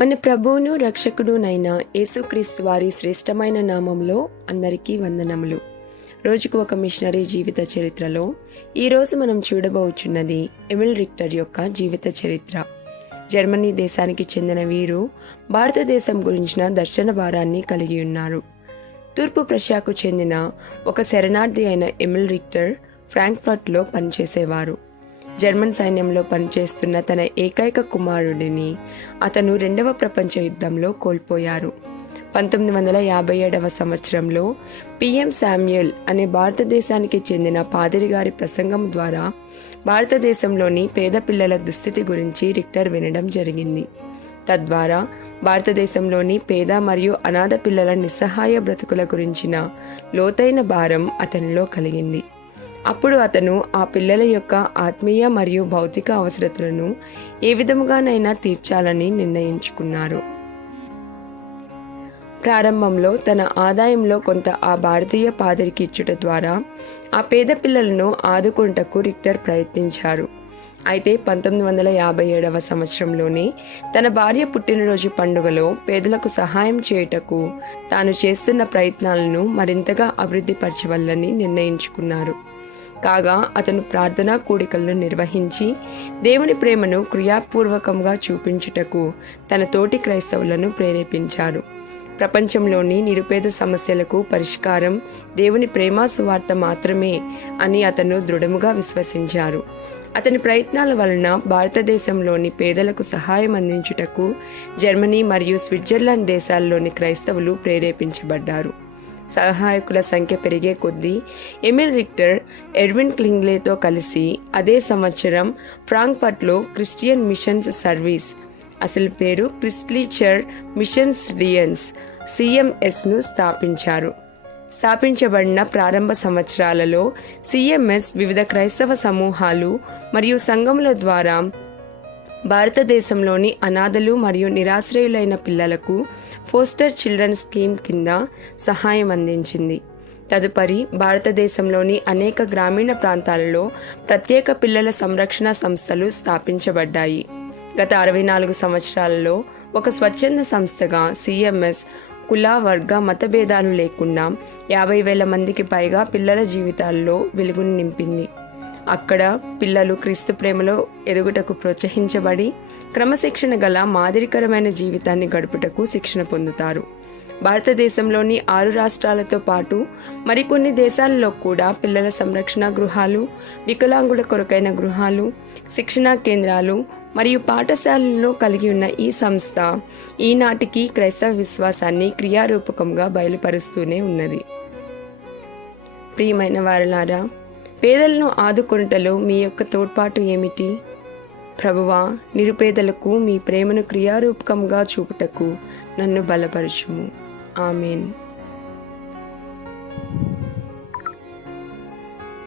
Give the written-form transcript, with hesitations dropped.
మన ప్రభువును రక్షకుడునైన యేసుక్రీస్తు వారి శ్రేష్టమైన నామంలో అందరికీ వందనములు. రోజుకు ఒక మిషనరీ జీవిత చరిత్రలో ఈరోజు మనం చూడబోచున్నది ఎమిల్ రిక్టర్ యొక్క జీవిత చరిత్ర. జర్మనీ దేశానికి చెందిన వీరు భారతదేశం గురించిన దర్శన భారాన్ని కలిగి ఉన్నారు. తూర్పు ప్రషియాకు చెందిన ఒక శరణార్థి అయిన ఎమిల్ రిక్టర్ ఫ్రాంక్ఫర్ట్లో పనిచేసేవారు. జర్మన్ సైన్యంలో పనిచేస్తున్న తన ఏకైక కుమారుడిని అతను 2వ ప్రపంచ యుద్ధంలో కోల్పోయారు. 1957వ సంవత్సరంలో పిఎం శామ్యూయల్ అనే భారతదేశానికి చెందిన పాదిరి గారి ప్రసంగం ద్వారా భారతదేశంలోని పేద పిల్లల దుస్థితి గురించి రిక్టర్ వినడం జరిగింది. తద్వారా భారతదేశంలోని పేద మరియు అనాథ పిల్లల నిస్సహాయ బ్రతుకుల గురించిన లోతైన భారం అతనిలో కలిగింది. అప్పుడు అతను ఆ పిల్లల యొక్క ఆత్మీయ మరియు భౌతిక అవసరతలను ఏ విధముగానైనా తీర్చాలని నిర్ణయించుకున్నారు. ప్రారంభంలో తన ఆదాయంలో కొంత ఆ భారతీయ పాదిరికి ఇచ్చుట ద్వారా ఆ పేద పిల్లలను ఆదుకుంటకు రిక్టర్ ప్రయత్నించారు. అయితే 1957వ సంవత్సరంలోనే తన భార్య పుట్టినరోజు పండుగలో పేదలకు సహాయం చేయుటకు తాను చేస్తున్న ప్రయత్నాలను మరింతగా అభివృద్ధి పరచవలని నిర్ణయించుకున్నారు. కాగా అతను ప్రార్థనా కూడికలను నిర్వహించి దేవుని ప్రేమను క్రియాపూర్వకంగా చూపించుటకు తన తోటి క్రైస్తవులను ప్రేరేపించారు. ప్రపంచంలోని నిరుపేద సమస్యలకు పరిష్కారం దేవుని ప్రేమ సువార్త మాత్రమే అని అతను దృఢముగా విశ్వసించారు. అతని ప్రయత్నాల వలన భారతదేశంలోని పేదలకు సహాయం అందించుటకు జర్మనీ మరియు స్విట్జర్లాండ్ దేశాల్లోని క్రైస్తవులు ప్రేరేపించబడ్డారు. సహాయకుల సంఖ్య పెరిగే కొద్దీ ఎమిల్ రిక్టర్ ఎర్విన్ క్లింగ్లేతో కలిసి అదే సంవత్సరం ఫ్రాంక్ఫర్ట్లో క్రిస్టియన్ మిషన్స్ సర్వీస్, అసలు పేరు క్రిస్ట్లీచర్ మిషన్స్ రియన్స్ సిఎంఎస్ను స్థాపించారు. స్థాపించబడిన ప్రారంభ సంవత్సరాలలో సిఎంఎస్ వివిధ క్రైస్తవ సమూహాలు మరియు సంఘముల ద్వారా భారతదేశంలోని అనాథలు మరియు నిరాశ్రయులైన పిల్లలకు ఫోస్టర్ చిల్డ్రన్ స్కీమ్ కింద సహాయం అందించింది. తదుపరి భారతదేశంలోని అనేక గ్రామీణ ప్రాంతాలలో ప్రత్యేక పిల్లల సంరక్షణ సంస్థలు స్థాపించబడ్డాయి. గత 64 సంవత్సరాలలో ఒక స్వచ్ఛంద సంస్థగా సిఎంఎస్ కుల, వర్గ, మతభేదాలు లేకుండా 50,000 మందికి పైగా పిల్లల జీవితాల్లో వెలుగును నింపింది. అక్కడ పిల్లలు క్రీస్తు ప్రేమలో ఎదుగుటకు ప్రోత్సహించబడి క్రమశిక్షణ గల మాదిరికరమైన జీవితాన్ని గడుపుటకు శిక్షణ పొందుతారు. భారతదేశంలోని 6 రాష్ట్రాలతో పాటు మరికొన్ని దేశాలలో కూడా పిల్లల సంరక్షణ గృహాలు, వికలాంగుల కొరకైన గృహాలు, శిక్షణా కేంద్రాలు మరియు పాఠశాలలను కలిగి ఉన్న ఈ సంస్థ ఈనాటికి క్రైస్తవ విశ్వాసాన్ని క్రియారూపకంగా బయలుపరుస్తూనే ఉన్నది. ప్రియమైన వారలారా, పేదలను ఆదుకొనుటలో మీ యొక్క తోడ్పాటు ఏమిటి? ప్రభువా, నిరుపేదలకు మీ ప్రేమను క్రియారూపకంగా చూపుటకు నన్ను బలపరచుము. ఆమేన్.